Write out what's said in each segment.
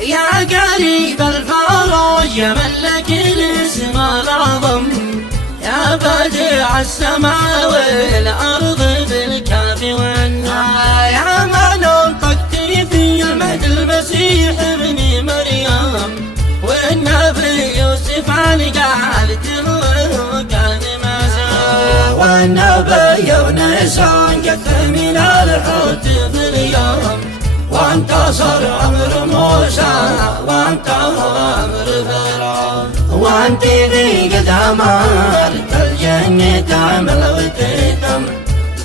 يا قريب الفرج يا ملك الاسم الأعظم، يا بديع السماء والأرض بالكاف والنون، يا من انطقت في المهد المسيح ابن مريم، والنبي يوسف على قالته كان ما زال، والنبي يونس انقذ من الحوت في اليوم، وانتصر امر موسى وانتهى امر فرعون، وانت ذي قد امرت الجنة تعمل وتتم،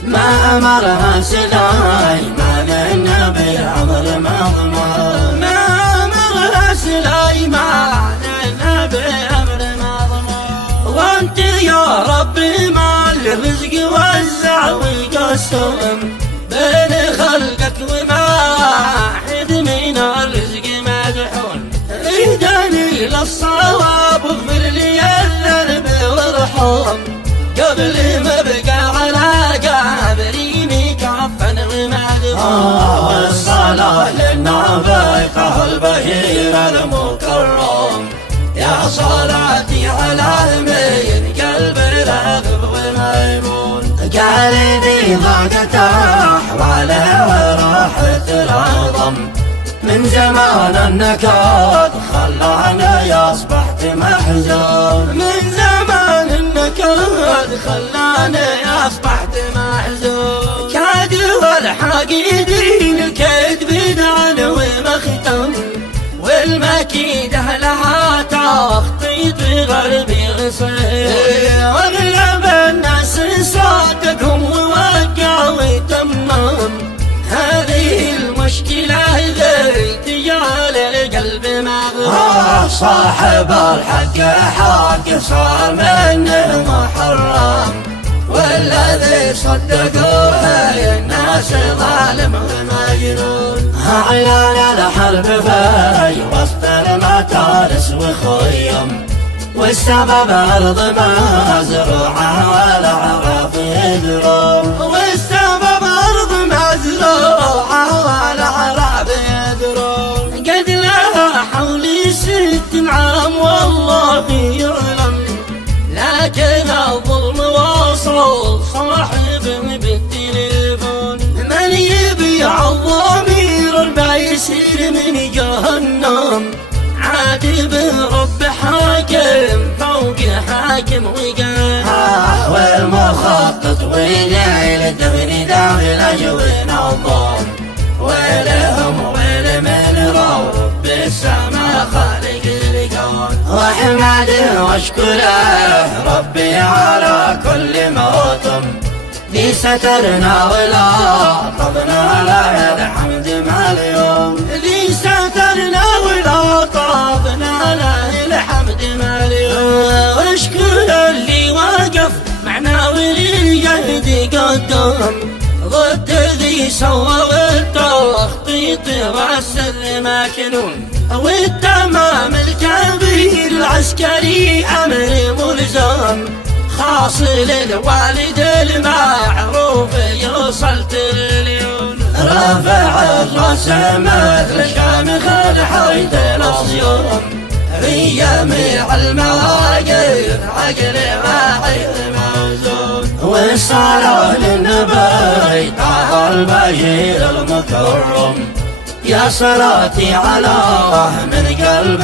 ما امرها سليمان النبي امر مضمون، ما امرها سليمان النبي امر مضمون، وانت يا رب مال الرزق وزع وقسم بين خلقك وما حد من الرزق مدحون، اهدني للصواب واغفر لي الذنب وارحم، قبل ما ابقى على قبري مكفن ومدفون، والصلاة للنبي البهير المكرم، يا صلاتي على من قلب راغب وميمون، قلبي ضاقت احواله وراحت العظم، من زمان النكد خلاني اصبحت محزون، من زمان النكد خلاني اصبحت محزون، كاد والحاقدين الكيد بدعن ومختم، والمكيدة لها تخطيط غربي غصير، واغلب الناس صادقهم ووقع وتمم، هذه المشكلة اللي تجعل القلب مغرور، صاحب الحق حق صار منه محرم، والذي صدقوه الناس ظالم ومجنون، اعلان الحرب في وسط المتارس وخيم، والسبب ارض مزروعه والاعراف يدرون، والسبب ارض مزروعه والاعراف يدرون، قد لها حولي 6 عام والله يعلم، لكن الظلم واصل صاحب بالتليفون، من يبيع الضمير ما يسير من جهنم، عاتب رب حاكم فوق حاكم وقال، والمخطط ويلعي للدفن داوي الاجوين الظلم، ولهم ولمن رب السماء خالق الكون، واحمده واشكره ربي على كل موتم، دي سترنا ولا طبنا له الحمد مليون، دي سترنا ولا طبنا له الحمد مليون، واشكر اللي وقف معنا وللجهد قدم، ضد ذي سوى والتخطيط والسر ماكنون، والتمام الكبير العسكري امر ملزم، خاص للوالد المعروف يوصل تريليون، رافع الراس مثل شامخ الحيد الصيوم، في جميع المواقف عقل واحد موزون، والصلاة للنبي طه البشير المكرم، يا صلاتي على من قلب